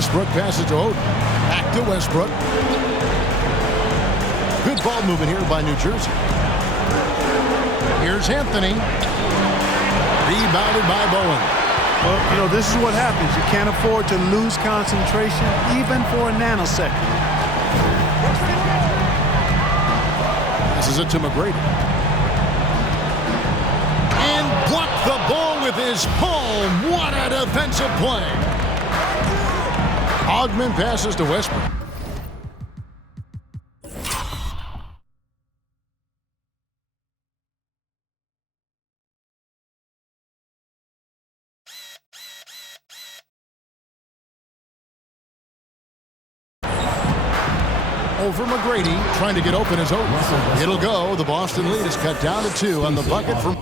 Westbrook passes to Oden. Back to Westbrook. Good ball movement here by New Jersey. Here's Anthony. Rebounded by Bowen. Well, you know, this is what happens. You can't afford to lose concentration even for a nanosecond. This is it to McGrady. And blocked the ball with his palm. What a defensive play. Ogman passes to Westbrook. Over McGrady, trying to get open is Oden. It'll go. The Boston lead is cut down to 2 on the bucket from...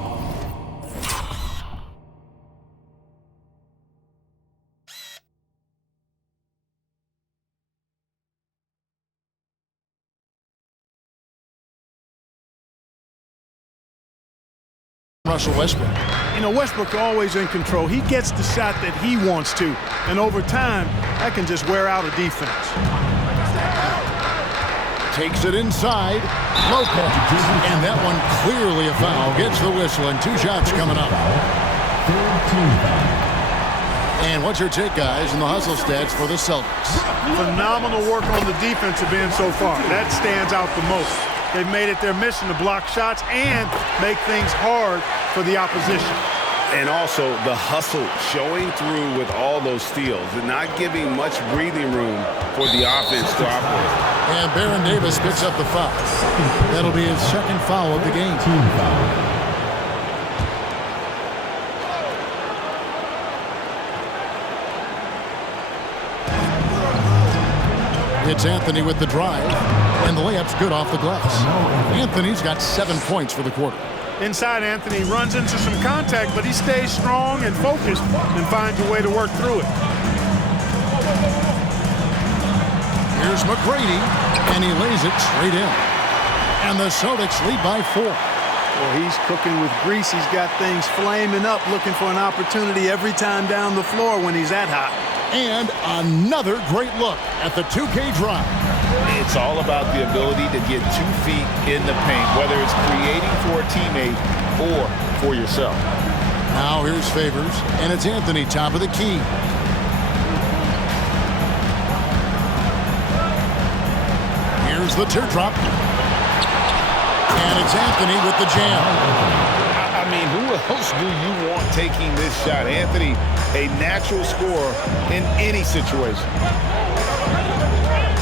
Russell Westbrook. You know, Westbrook's always in control. He gets the shot that he wants to. And over time, that can just wear out a defense. Takes it inside. Lopez. And that one clearly a foul. Gets the whistle and 2 shots coming up. And what's your take, guys, in the hustle stats for the Celtics? Phenomenal work on the defensive end so far. That stands out the most. They've made it their mission to block shots and make things hard for the opposition. And also the hustle showing through with all those steals and not giving much breathing room for the offense to operate. And Baron Davis picks up the foul. That'll be his second foul of the game. Team foul. It's Anthony with the drive, and the layup's good off the glass. Anthony's got 7 points for the quarter. Inside, Anthony runs into some contact, but he stays strong and focused and finds a way to work through it. Here's McGrady, and he lays it straight in. And the Celtics lead by 4. Well, he's cooking with grease. He's got things flaming up, looking for an opportunity every time down the floor when he's that hot. And another great look at the 2K drive. It's all about the ability to get 2 feet in the paint, whether it's creating for a teammate or for yourself. Now here's Favors, and it's Anthony, top of the key. Here's the teardrop. And it's Anthony with the jam. I mean, who else do you want taking this shot? Anthony, a natural scorer in any situation.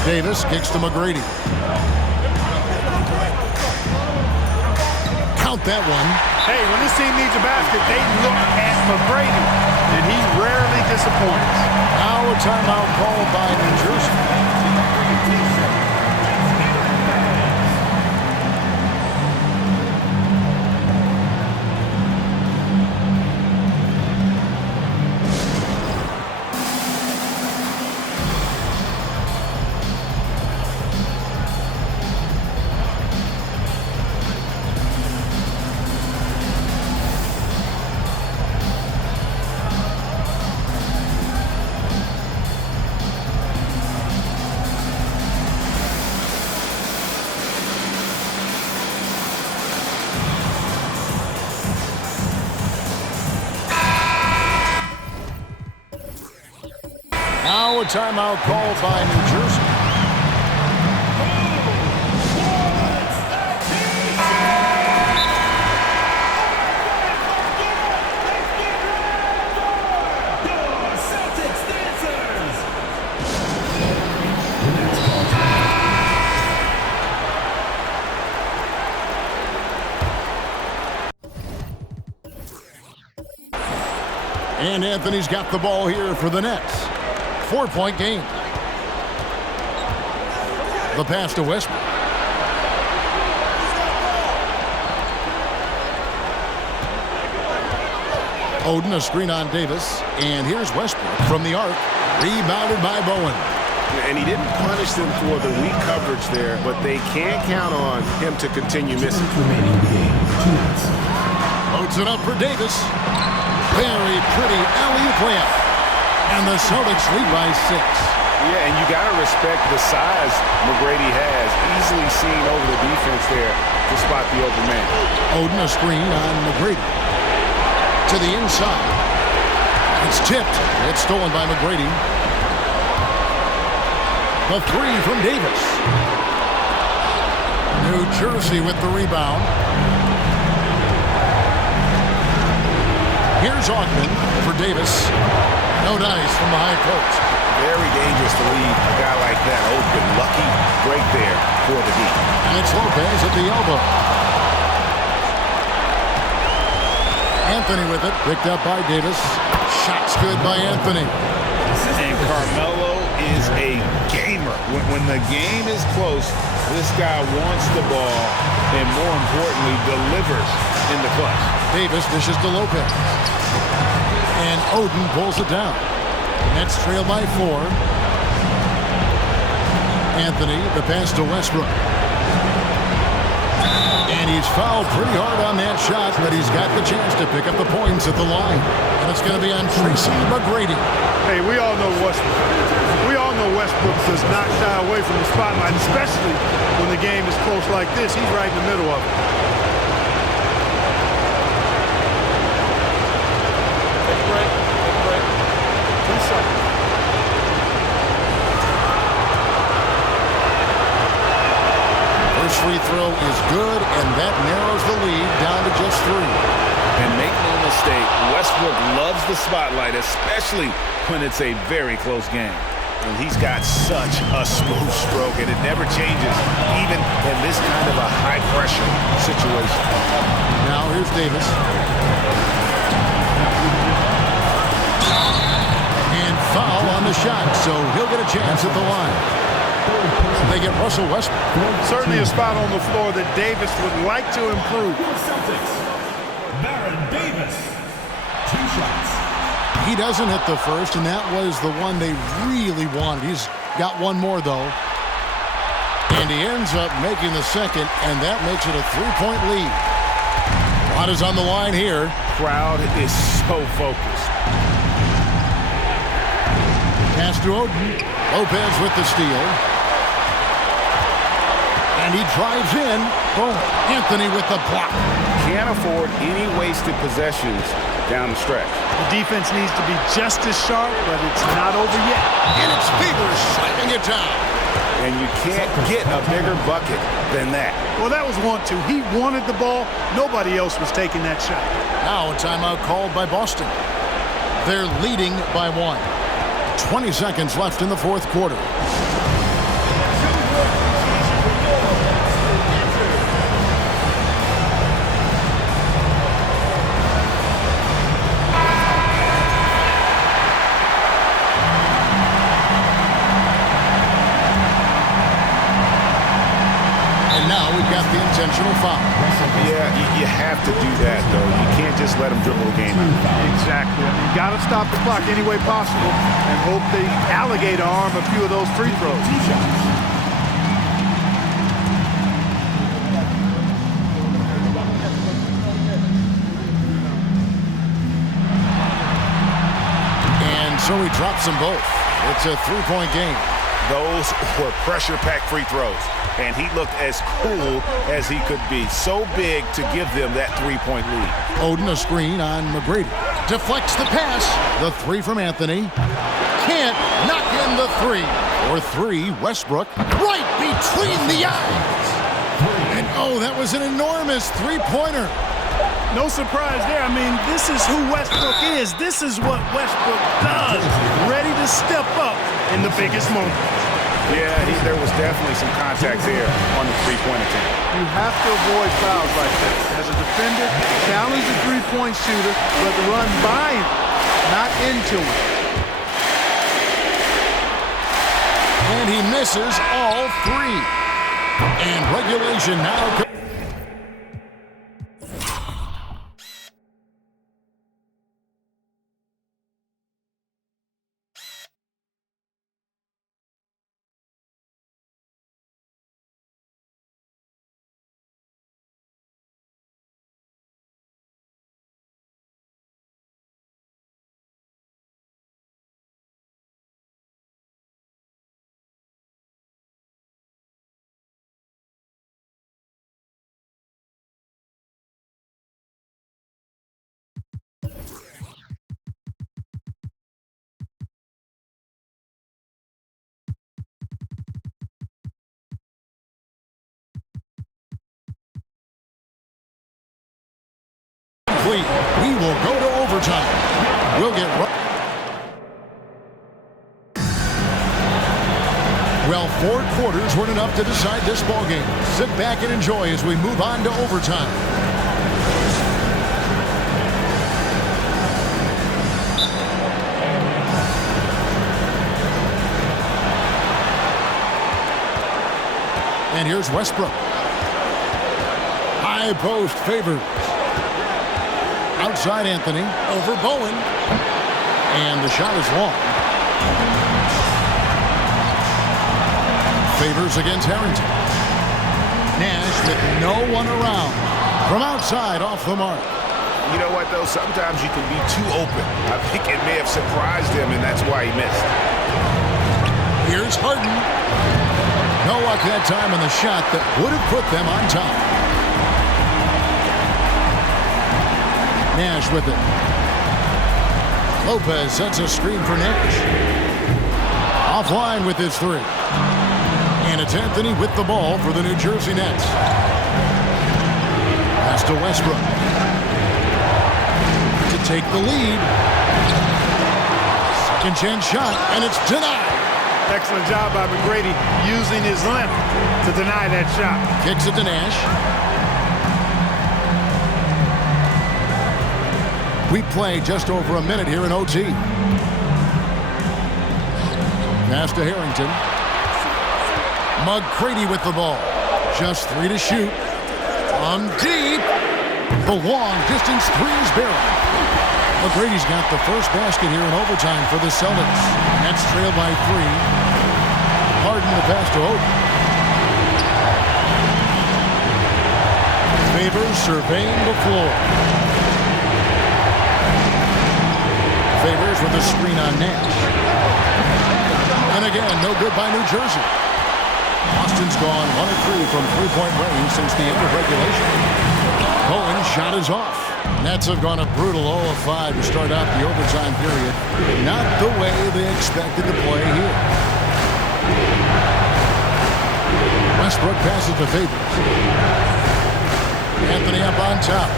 Davis kicks to McGrady. Count that one. Hey, when this team needs a basket, they look at McGrady, and he rarely disappoints. Now a timeout called by New Jersey. Now a timeout called by New Jersey. And Anthony's got the ball here for the Nets. 4-point game. The pass to Westbrook. Oden, a screen on Davis. And here's Westbrook from the arc. Rebounded by Bowen. And he didn't punish them for the weak coverage there, but they can't count on him to continue missing. Loads it up for Davis. Very pretty alley-oop layup. And the Celtics lead by 6. Yeah, and you got to respect the size McGrady has. Easily seen over the defense there to spot the open man. Oden, a screen on McGrady. To the inside. It's tipped. It's stolen by McGrady. The three from Davis. New Jersey with the rebound. Here's Augman for Davis. No dice from the high post. Very dangerous to leave a guy like that open. Lucky break there for the D. And it's Lopez at the elbow. Anthony with it. Picked up by Davis. Shots good by Anthony. And Carmelo is a gamer. When the game is close, this guy wants the ball and, more importantly, delivers in the clutch. Davis dishes to Lopez. And Oden pulls it down. Nets trail by 4. Anthony, the pass to Westbrook. And he's fouled pretty hard on that shot, but he's got the chance to pick up the points at the line. And it's going to be on Tracy McGrady. Hey, we all know Westbrook. We all know Westbrook does not shy away from the spotlight, especially when the game is close like this. He's right in the middle of it. Take a break. 2 seconds. First free throw is good, and that narrows the lead down to just 3. And make no mistake, Westbrook loves the spotlight, especially when it's a very close game. And he's got such a smooth stroke, and it never changes, even in this kind of a high-pressure situation. Now here's Davis. And foul on the shot, so he'll get a chance at the line. They get Russell Westbrook. Certainly a spot on the floor that Davis would like to improve. Celtics, Baron Davis, 2 shots. He doesn't hit the first, and that was the one they really wanted. He's got one more, though. And he ends up making the second, and that makes it a 3-point lead. A lot is on the line here. Crowd is so focused. Pass to Oden. Lopez with the steal. And he drives in. Boom. Anthony with the block. Can't afford any wasted possessions down the stretch. The defense needs to be just as sharp, but it's not over yet. And it's Beavers slapping it down. And you can't get a bigger bucket than that. Well, that was 1-2. He wanted the ball. Nobody else was taking that shot. Now a timeout called by Boston. They're leading by 1. 20 seconds left in the fourth quarter. And now we've got the intentional foul. Yeah, you have to do that, though. You can't just let them dribble the game out. Exactly. I mean, you got to stop the clock any way possible and hope the alligator arm a few of those free throws. And so he drops them both. It's a 3-point game. Those were pressure-packed free throws, and he looked as cool as he could be. So big to give them that 3-point lead. Oden, a screen on McGrady. Deflects the pass. The 3 from Anthony. Can't knock in the 3. For 3, Westbrook. Right between the eyes. And oh, that was an enormous 3-pointer. No surprise there. I mean, this is who Westbrook is. This is what Westbrook does. Ready to step up in the biggest moment. Yeah, there was definitely some contact there on the 3-point attempt. You have to avoid fouls like that. As a defender, challenge the 3-point shooter, but run by him, not into him. And he misses all 3. And regulation now. overtime. We'll get right. Well, 4 quarters weren't enough to decide this ballgame. Sit back and enjoy as we move on to overtime. And here's Westbrook. High post favors. Outside Anthony. Over Bowen. And the shot is long. Favors against Harrington. Nash with no one around. From outside, off the mark. You know what, though? Sometimes you can be too open. I think it may have surprised him, and that's why he missed. Here's Harden. No luck that time on the shot that would have put them on top. Nash with it. Lopez sets a screen for Nash. Offline with his 3. And it's Anthony with the ball for the New Jersey Nets. Pass to Westbrook. To take the lead. Second chance shot, and it's denied. Excellent job by McGrady using his length to deny that shot. Kicks it to Nash. We play just over a minute here in OT. Pass to Harrington. McGrady with the ball. Just 3 to shoot. From deep. The long distance 3 is buried. McGrady's got the first basket here in overtime for the Celtics. Nets trail by 3. Harden the pass to Oden. Favors surveying the floor. Favors with a screen on Nash. And again, no good by New Jersey. Boston's gone 1 of 3 from 3-point range since the end of regulation. Cohen's shot is off. Nets have gone a brutal 0 of 5 to start out the overtime period. Not the way they expected to play here. Westbrook passes to Favors. Anthony up on top.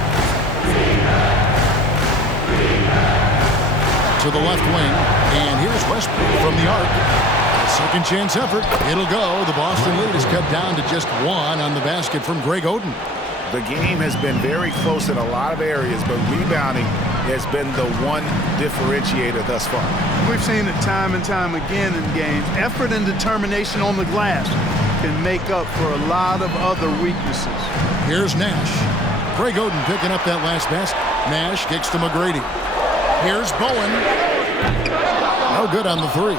To the left wing. And here's Westbrook from the arc. Second chance effort. It'll go. The Boston lead is cut down to just 1 on the basket from Greg Oden. The game has been very close in a lot of areas, but rebounding has been the one differentiator thus far. We've seen it time and time again in games. Effort and determination on the glass can make up for a lot of other weaknesses. Here's Nash. Greg Oden picking up that last basket. Nash kicks to McGrady. Here's Bowen. No good on the 3.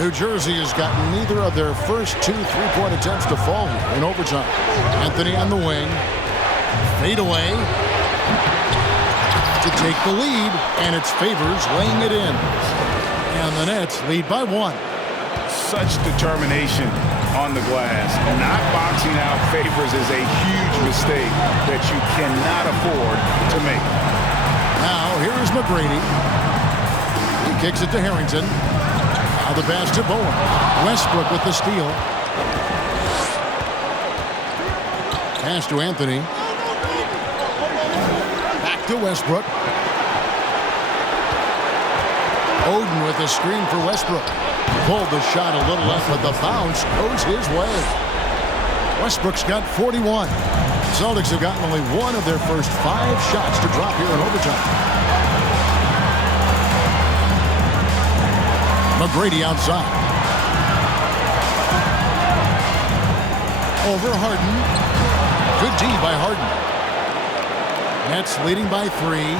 New Jersey has gotten neither of their first 2 3-point attempts to fall here in overtime. Anthony on the wing. Fade away. To take the lead, and it's Favors laying it in. And the Nets lead by 1. Such determination on the glass. Not boxing out Favors is a huge mistake that you cannot afford to make. Now, here is McGrady. He kicks it to Harrington. Now the pass to Bowen. Westbrook with the steal. Pass to Anthony. Back to Westbrook. Oden with a screen for Westbrook. Pulled the shot a little left, but the bounce goes his way. Westbrook's got 41. Celtics have gotten only 1 of their first 5 shots to drop here in overtime. McGrady outside. Over Harden. Good D by Harden. Nets leading by 3.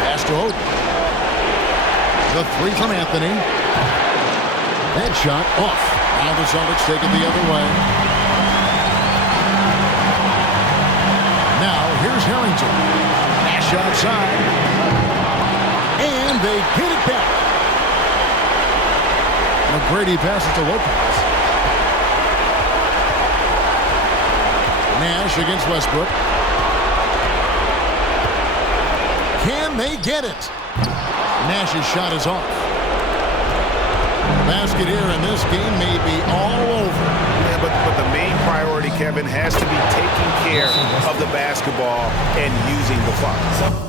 Pass to Oden. The 3 from Anthony. That shot off. Now the Celtics take it the other way. Now here's Harrington. Nash outside. And they get it back. McGrady passes to Lopez. Nash against Westbrook. Can they get it? Nash's shot is off. basket here, and this game may be all over. Yeah, but the main priority, Kevin, has to be taking care of the basketball and using the clock.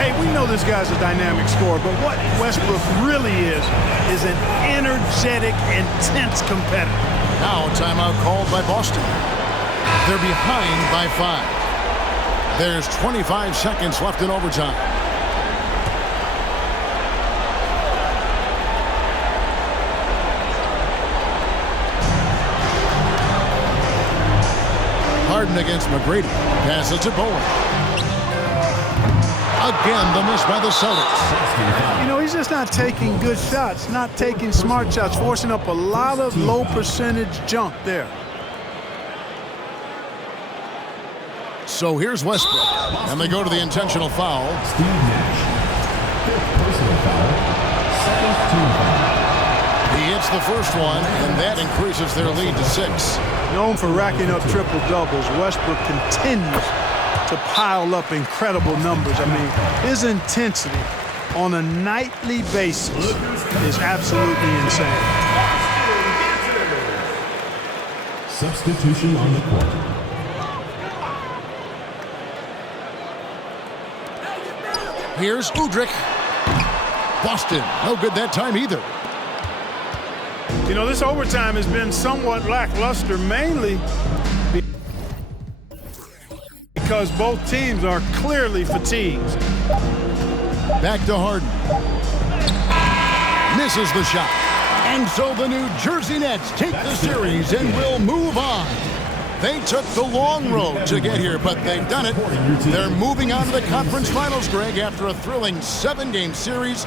Hey, we know this guy's a dynamic scorer, but what Westbrook really is an energetic, intense competitor. Now timeout called by Boston. They're behind by 5. There's 25 seconds left in overtime. Harden against McGrady. Passes to Bowen. Again, the miss by the Celtics. You know, he's just not taking good shots, not taking smart shots, forcing up a lot of low percentage jump there. So here's Westbrook, and they go to the intentional foul. Steve Nash. 5th personal foul. 2nd team foul. He hits the first one, and that increases their lead to 6. Known for racking up triple-doubles, Westbrook continues to pile up incredible numbers. I mean, his intensity on a nightly basis is absolutely insane. Substitution on the court. Here's Udrich. Boston, no good that time either. You know, this overtime has been somewhat lackluster, mainly because both teams are clearly fatigued. Back to Harden. Misses the shot. And so the New Jersey Nets take the series and will move on. They took the long road to get here, but they've done it. They're moving on to the conference finals, Greg, after a thrilling 7-game series